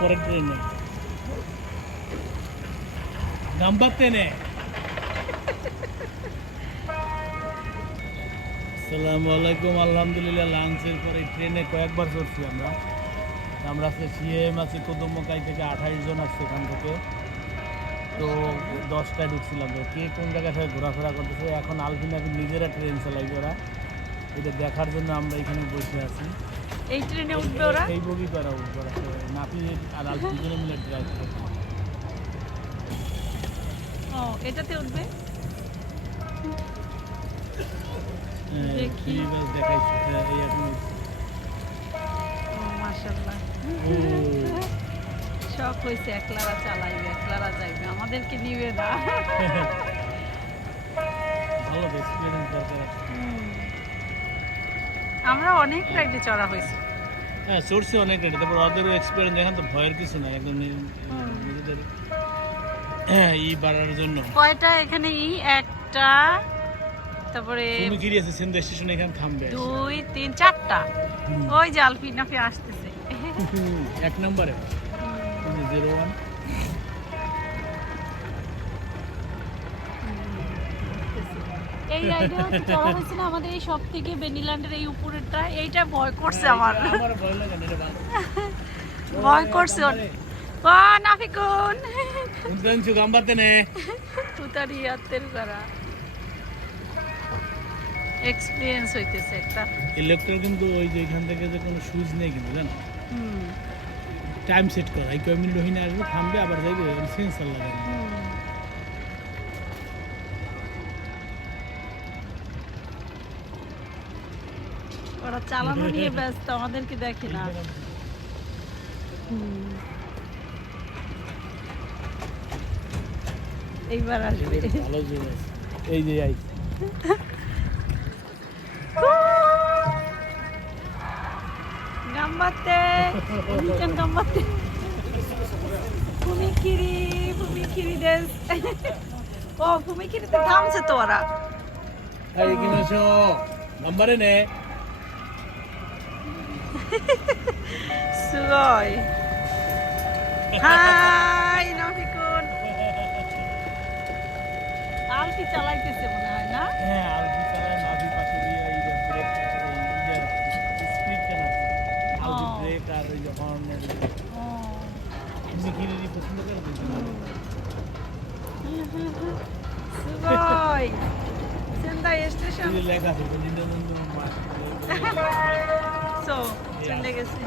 পরের ট্রেনে নাম্বার 10-এ। আসসালামু আলাইকুম। আলহামদুলিল্লাহ লাঞ্চের পরে ট্রেনে কয়েকবার চড়ছি আমরা আজকে সিএম আছি কদমকাই থেকে 28 জন আসছে এখান থেকে। তো 10টায় ঢুকছিলাম। তো কে কোন জায়গায় থেকে ঘোরাফেরা করতেছে, এখন আলফিন নিজেরা ট্রেন চালাইবে ওরা, এটা দেখার জন্য আমরা এখানে বসে আছি। এই ট্রেনে উঠবে ওরা, এই বগি করা উঠবে ওরা, নাপি আর আলফিন দুজনে মিলে ড্রাইভ করবে। ও এটাতে উঠবে, দেখি দেখাইছি এই এখন। ও মাশাআল্লাহ, শখ হয়েছে একলারা চালাইবে, একলারা যাইবে, আমাদেরকে নিবে না। ভালো এক্সপেরিয়েন্স দরকার। আমরা অনেক রাইডে চড়া হয়েছে। হ্যাঁ চড়ছি অনেক রাইডে, তারপর ওদেরও এক্সপেরিয়েন্স দেখেন তো, ভয়ের কিছু নাই একদম নিজেদের ই বাড়ার জন্য। কয়টা এখানে একটা, তারপরে তুমি কি আছে সেন্টার স্টেশন এখানে থামবে 2 3 4টা। ওই যে আলফিন নাফি আসতেছে এক নম্বরে 01। এই রাইডে চড়া হয়েছে না আমাদের এই সব থেকে বেনিল্যান্ডের এই উপরেরটা, এইটা ভয় করছে আমার ভয় লাগে না, এটা ভালো ভয় করছে। ও নাফিকুন উনতেনছু গাম্বাতেনে তুতারি আতের করা এক্সপেরিয়েন্স হইতেছে একটা। ইলেকট্রিক কিন্তু ওই যে এখান থেকে যে কোনো সুইচ নেই কিন্তু জানো, টাইম সেট করা, এই কয় মিনিট হইনা আসবে থামবে আবার যাইবে, সেন্সর লাগানো। ওরা চালানো নিয়ে ব্যস্ত, আমাদেরকে দেখে না। এইবার আসবে ভালো জিনিস এই যে আই গাম্বাতে ওনিচান গাম্বাতে ফুমিকিরি দেশ। ও ফুমিকিরিতে থামছে তো ওরা। এই কিনছো নাম্বারে নে সুগয় হাই নাফিকুন। আলফি চালাইতেছে মনে হয় না? হ্যাঁ আলফি চালায়, নাভি পাশে দিয়ে এই যে ব্রেক স্পিড কেন আলফি ব্রেক আর ওই যে হর্নের। তুমি কি রিলি পছন্দ করো? সুগয় সেন্দাই স্টেশন লেখা আছে দিনবন্ধু সো চলে গেছে।